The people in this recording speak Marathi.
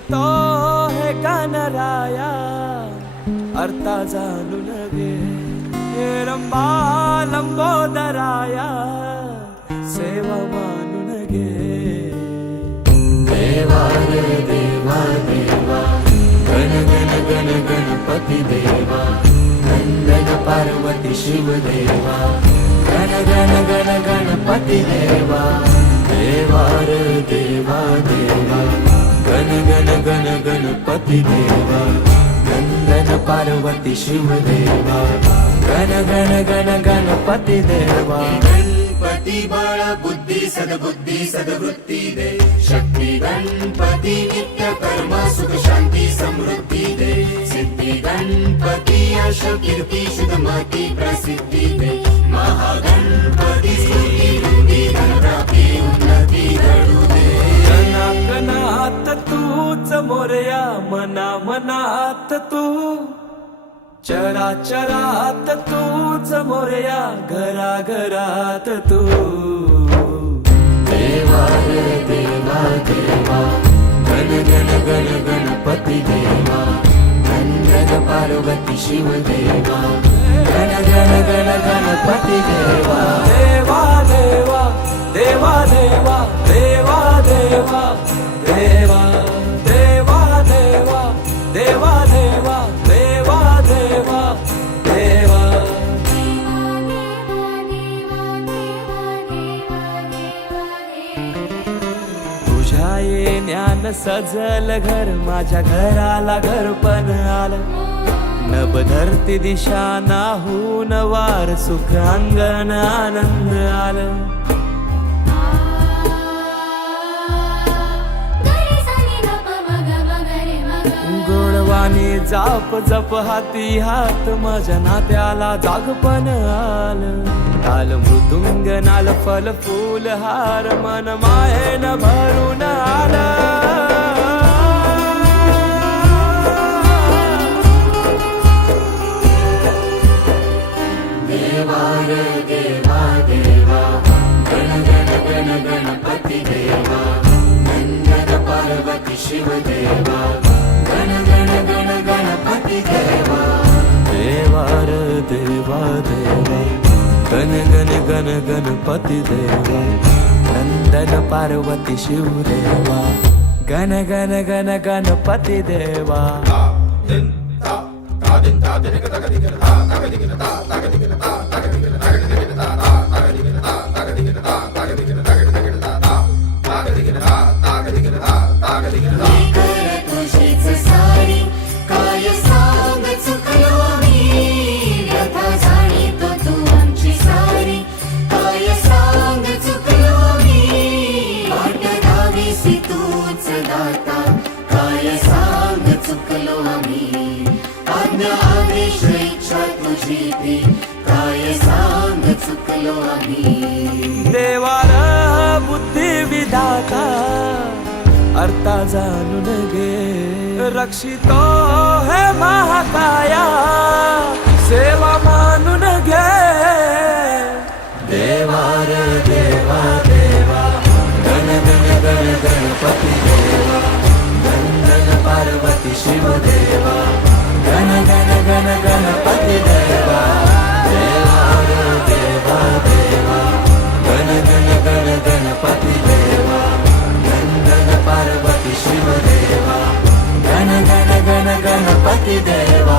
रक्षितो हे गणराया अर्था जाणून घे हे रंबा लंबोदराया सेवा मानून घे देवा रे देवा देवा गण गण गण गणपती देवा नंदन पार्वती शिव देवा गण गण गण गणपती देवा देवा रे देवा देवा गण गण गण गणपती देवा नंदन पार्वती शिव देवा गण गण गण गणपती देवा गणपती बळ बुद्धी सद्बुद्धी सद्वृत्ती दे शक्ती गणपती नित्य कर्म सुख शांती समृद्धी दे सिद्धी गणपती यश कीर्ती शुद्धमती प्रसिद्धी दे महागणपती स्तुती वृद्धी धनप्राप्ती उन्नती घडू दे कणात तूच मोरया मना मनात तू चराचरात तूच मोरया घरा घरात तू देवा रे देवा देवा गण गण गण गणपती देवा नंदन पार्वती शिव देवा गण गण गण गणपती देवा देवा देवा देवा देवा देवा देवा देवा देवा देवा देवा देवा देवा देवा देवा तुझ्या येण्यान सजल घर माझ्या घराला घर पण आलं नभ धरती दिशा नाहून वार सुख अंगण आनंद आलं गोडवाणी जाप जप हाती हात माझ्या नात्याला जागपण आलं ताल मृदुंग नाल फल फूल हार मन मायेन भरून आलं देवा रे देवा देवा गण गण गण गणपती देवा नंदन पार्वती शिव देवा गण गण गण गणपती देवा देवा रे देवा देवा गण गण गण गणपती देवा नंदन पार्वती शिव देवा गण गण गण गणपती देवा तुझीच सारी काय सांग चुकलो मी व्यथा जाणीतो तू आमची सारी काय सांग चुकलो मी वाट धावीसी तूच दाता काय सांग चुकलो आम्ही आज्ञा आदेश इच्छा तुझी ती काय सांग चुकलो आम्ही देवार बुद्धी विधाता अर्था जाणून घे रक्षितो हे महाकाया सेवा मानून घे देवा रे देवा देवा गण गण गण गणपती देवा नंदन पार्वती शिव देवा गण गण गण गणपती देवा देवा रे देवा देवा गण गण गण गणपती देवा नंदन पार्वती शिव देवा गण गण गण गणपती देवा